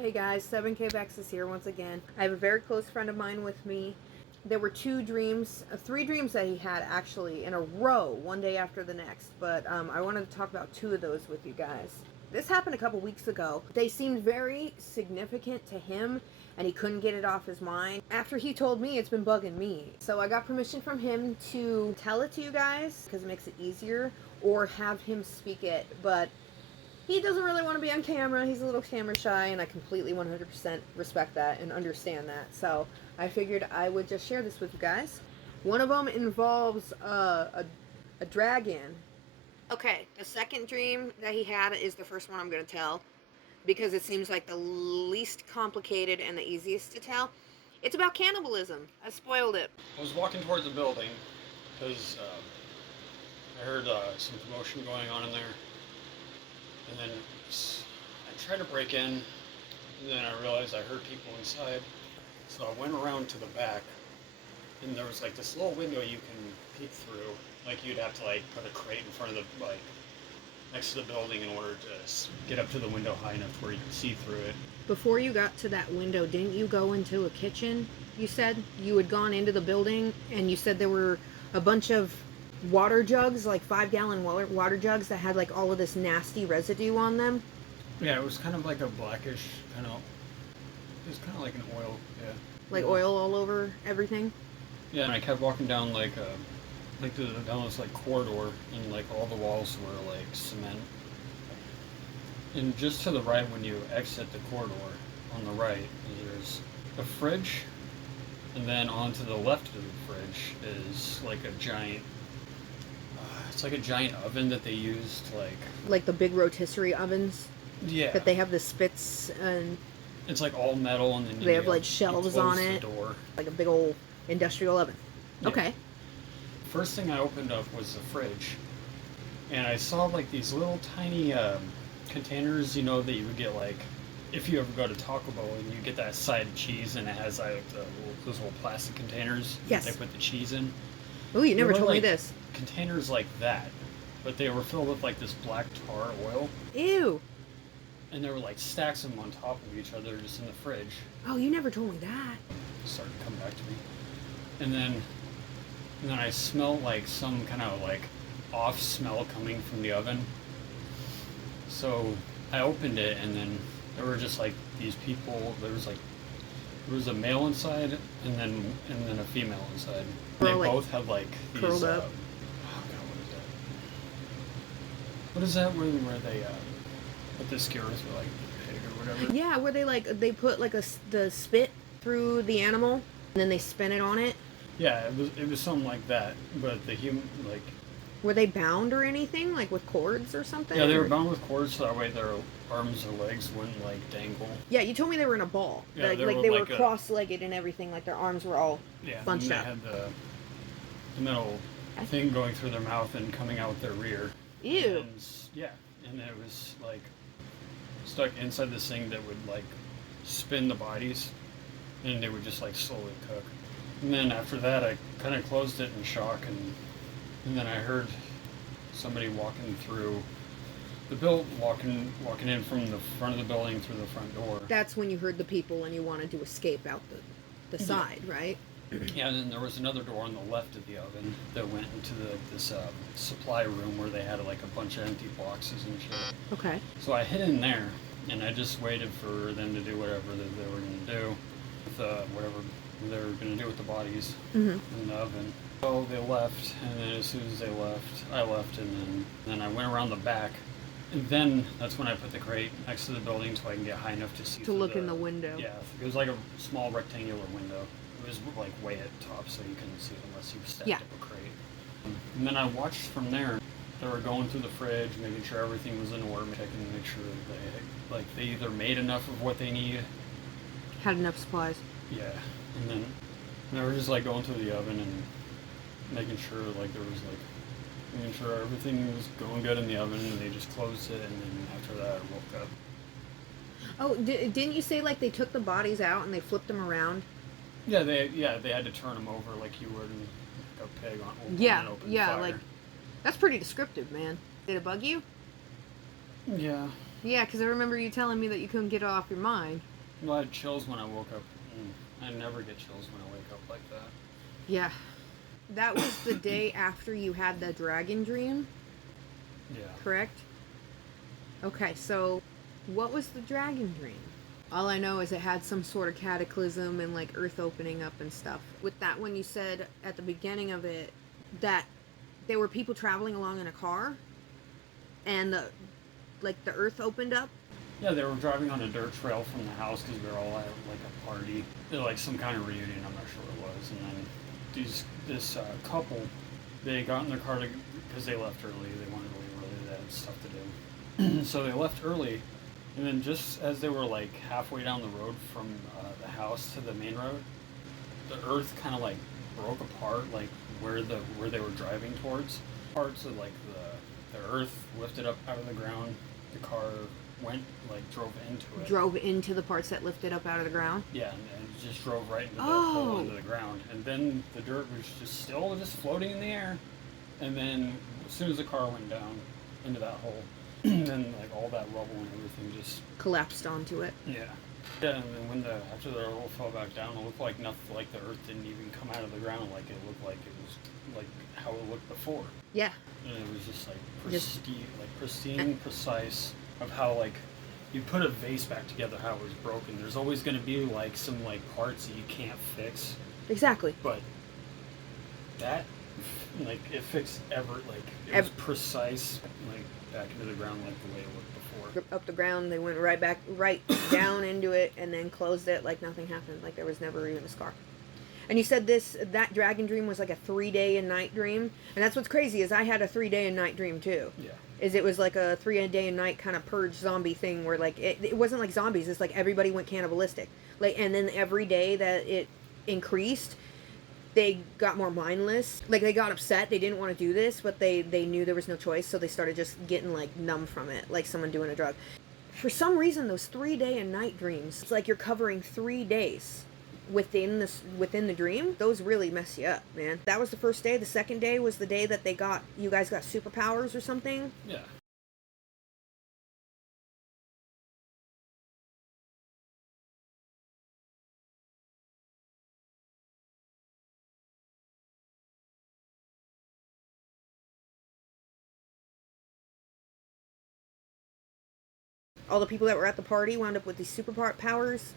Hey guys, 7K Bexis here once again. I have a very close friend of mine with me. There were three dreams that he had actually in a row, one day after the next. But I wanted to talk about two of those with you guys. This happened a couple weeks ago. They seemed very significant to him and he couldn't get it off his mind. After he told me, it's been bugging me. So I got permission from him to tell it to you guys because it makes it easier, or have him speak it. But he doesn't really want to be on camera. He's a little camera shy, and I completely 100% respect that and understand that. So I figured I would just share this with you guys. One of them involves a dragon. Okay, the second dream that he had is the first one I'm going to tell because it seems like the least complicated and the easiest to tell. It's about cannibalism. I spoiled it. I was walking towards the building because I heard some commotion going on in there. And then I tried to break in, and then I realized I heard people inside. So I went around to the back, and there was like this little window you can peek through. Like you'd have to like put a crate in front of the, like, next to the building in order to get up to the window high enough where you could see through it. Before you got to that window, didn't you go into a kitchen? You said you had gone into the building, and you said there were a bunch of water jugs, like 5-gallon water jugs that had like all of this nasty residue on them. Yeah, it was kind of like a blackish kind of. It was kind of like an oil, yeah. Like oil all over everything. Yeah, and I kept walking down down this like corridor, and like all the walls were like cement. And just to the right, when you exit the corridor, on the right, there's a fridge, and then onto the left of the fridge is like a giant. It's like a giant oven that they use to like the big rotisserie ovens. Yeah. That they have the spits and. It's like all metal, and then they have like shelves on it. Door. Like a big old industrial oven. Yeah. Okay. First thing I opened up was the fridge, and I saw like these little tiny containers, you know, that you would get like if you ever go to Taco Bell and you get that side of cheese, and it has like those little plastic containers. Yes. That they put the cheese in. Oh, you never told me like this. Containers like that, but they were filled with like this black tar oil. Ew. And there were like stacks of them on top of each other just in the fridge. Oh, you never told me that. It started to come back to me. And then I smelled like some kind of like off smell coming from the oven. So I opened it, and then there were just like these people. There was a male inside, and then a female inside. They like, both had like these curled up. Oh God, what is that? What is that where they put the skewers were like pig or whatever? Yeah, where they put like the spit through the animal and then they spin it on it. Yeah, it was something like that. But the human, like, were they bound or anything, like with cords or something? Yeah, they were bound with cords so that way their arms or legs wouldn't like dangle. Yeah, you told me they were in a ball. Yeah, like they were cross-legged and everything. Like their arms were all bunched up. And they had the metal thing going through their mouth and coming out their rear. Ew. And, yeah, and it was like stuck inside this thing that would like spin the bodies, and they would just like slowly cook. And then after that, I kind of closed it in shock, and then I heard somebody walking through the walking in from the front of the building through the front door. That's when you heard the people and you wanted to escape out the side, right? Yeah, and then there was another door on the left of the oven that went into this supply room where they had like a bunch of empty boxes and shit. Okay. So I hid in there, and I just waited for them to do whatever that they were going to do with whatever they were going to do with the bodies in the oven. So they left, and then as soon as they left, I left, and then I went around the back. And then that's when I put the crate next to the building so I can get high enough to see. To look in the window. Yeah, it was like a small rectangular window. It was like way at the top, so you couldn't see it unless you stepped up a crate. And then I watched from there. They were going through the fridge, making sure everything was in order, checking to make sure they either made enough of what they needed. Had enough supplies. Yeah, and then they were just like going through the oven and making sure making sure everything was going good in the oven, and they just closed it, and then after that I woke up. Oh, didn't you say like they took the bodies out and they flipped them around? Yeah, they had to turn them over like you would like a pig on open fire. Like that's pretty descriptive, man. Did it bug you? Yeah. Yeah, because I remember you telling me that you couldn't get it off your mind. Well, I had chills when I woke up. I never get chills when I wake up like that. Yeah. That was the day after you had the dragon dream, Yeah. correct? Okay, so what was the dragon dream? All I know is it had some sort of cataclysm and like earth opening up and stuff. With that one, you said at the beginning of it that there were people traveling along in a car and the earth opened up. Yeah, they were driving on a dirt trail from the house because we were all at like a party, like some kind of reunion. I'm not sure what it was. And then this couple, they got in their car because they left early. They wanted to leave early. They had stuff to do. So they left early, and then just as they were like halfway down the road from the house to the main road, the earth kind of like broke apart, like where they were driving towards. Parts of like the earth lifted up out of the ground. The car drove into it. Drove into the parts that lifted up out of the ground? Yeah, and just drove right into the hole into the ground. And then the dirt was just floating in the air. And then as soon as the car went down into that hole, then like all that rubble and everything just collapsed onto it. Yeah. Yeah, and then after the hole fell back down, it looked like nothing, like the earth didn't even come out of the ground. Like it looked like it was like how it looked before. Yeah. And it was just like pristine, precise, of how like you put a vase back together, how it was broken. There's always going to be like some like parts that you can't fix. Exactly. But that, like, it fixed it was precise, like back into the ground like the way it looked before. Up the ground, they went right down into it, and then closed it like nothing happened, like there was never even a scar. And you said that dragon dream was like a 3-day and night dream, and that's what's crazy is I had a 3-day and night dream too. Yeah. Is it was like a 3-day and night kind of purge zombie thing where like it wasn't like zombies, it's like everybody went cannibalistic, like, and then every day that it increased, they got more mindless, like they got upset, they didn't want to do this, but they knew there was no choice, so they started just getting like numb from it, like someone doing a drug. For some reason, those 3-day and night dreams, it's like you're covering 3 days within the dream. Those really mess you up, man. That was the first day. The second day was the day that you guys got superpowers or something. Yeah. All the people that were at the party wound up with these powers.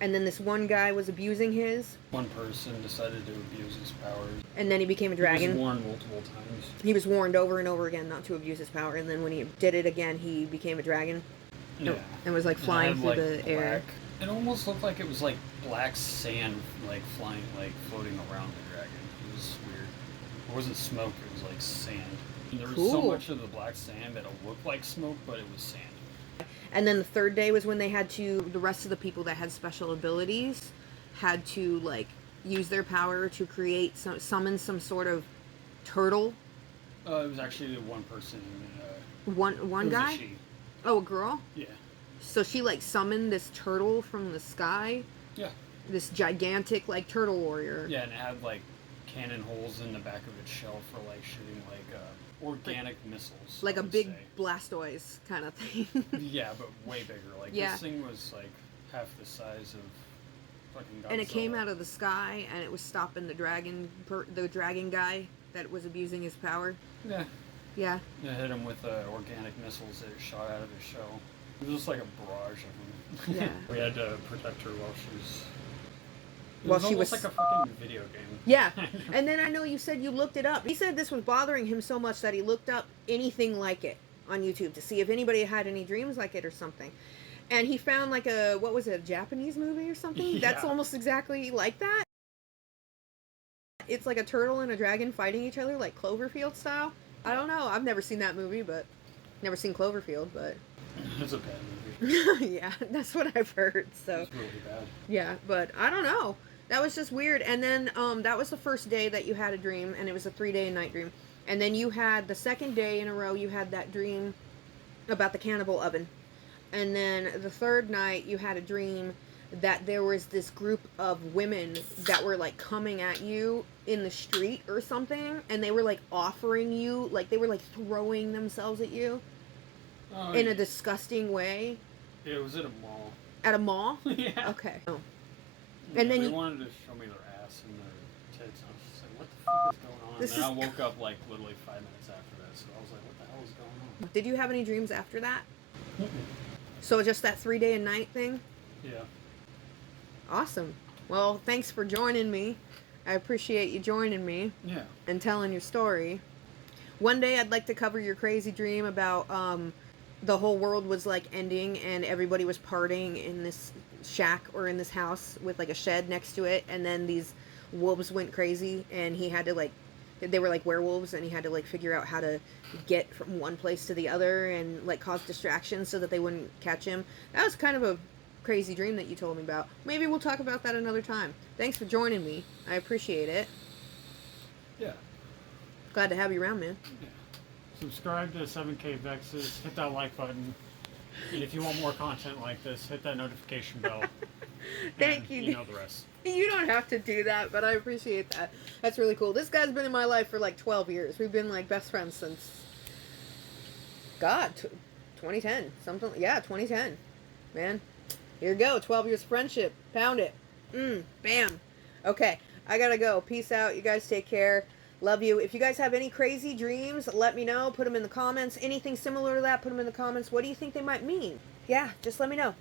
And then this one guy was abusing his. One person decided to abuse his powers. And then he became a dragon. He was warned multiple times. He was warned over and over again not to abuse his power. And then when he did it again, he became a dragon. Yeah. And was like flying through the air. It almost looked like it was like black sand, like flying, like floating around the dragon. It was weird. It wasn't smoke, it was like sand. And there was so much of the black sand that it looked like smoke, but it was sand. And then the third day was when they had to, the rest of the people that had special abilities had to like use their power to create summon some sort of turtle. It was actually one person. One guy? A she. Oh, a girl? Yeah. So she like summoned this turtle from the sky. Yeah. This gigantic like turtle warrior. Yeah, and it had like cannon holes in the back of its shell for like shooting like organic missiles. Like a big Blastoise kind of thing. Yeah, but way bigger. Like this thing was like half the size of fucking Godzilla. And it came out of the sky, and it was stopping the dragon guy that was abusing his power. Yeah. Yeah. It hit him with organic missiles that it shot out of his shell. It was just like a barrage of them. Yeah. We had to protect her while she was. She was like a fucking video game. Yeah. And then I know you said you looked it up. He said this was bothering him so much that he looked up anything like it on YouTube to see if anybody had any dreams like it or something. And he found like a Japanese movie or something? Yeah. That's almost exactly like that. It's like a turtle and a dragon fighting each other, like Cloverfield style. I don't know. I've never seen that movie, but never seen Cloverfield, but It's a bad movie. yeah, that's what I've heard. So it's really bad. Yeah, but I don't know. That was just weird. And then that was the first day that you had a dream, and it was a 3-day and night dream. And then you had the second day in a row, you had that dream about the cannibal oven. And then the third night, you had a dream that there was this group of women that were like coming at you in the street or something, and they were like offering you, like they were like throwing themselves at you. Oh, in yeah. a disgusting way? Yeah, it was at a mall. At a mall? Yeah. Okay. Oh. Yeah, And then they you- wanted to show me their ass and their tits. I was just like, what the fuck is going on? This And then I is- woke up like literally 5 minutes after that, so I was like, what the hell is going on? Did you have any dreams after that? Mm-mm. So just that 3-day and night thing? Yeah. Awesome. Well, thanks for joining me. I appreciate you joining me Yeah. and telling your story. One day I'd like to cover your crazy dream about the whole world was like ending and everybody was partying in this shack or in this house with like a shed next to it, and then these wolves went crazy and he had to like, they were like werewolves, and he had to like figure out how to get from one place to the other and like cause distractions so that they wouldn't catch him. That was kind of a crazy dream that you told me about. Maybe we'll talk about that another time. Thanks for joining me. I appreciate it. Yeah. Glad to have you around, man. Yeah. Subscribe to 7K Vexes. Hit that like button. And if you want more content like this, hit that notification bell. Thank And you. You know the rest. You don't have to do that, but I appreciate that. That's really cool. This guy's been in my life for like 12 years. We've been like best friends since, God, 2010. Something, yeah, 2010. Man, here you go. 12 years of friendship. Pound it. Bam. Okay, I gotta go. Peace out. You guys take care. Love you. If you guys have any crazy dreams, let me know. Put them in the comments. Anything similar to that, put them in the comments. What do you think they might mean? Yeah, just let me know.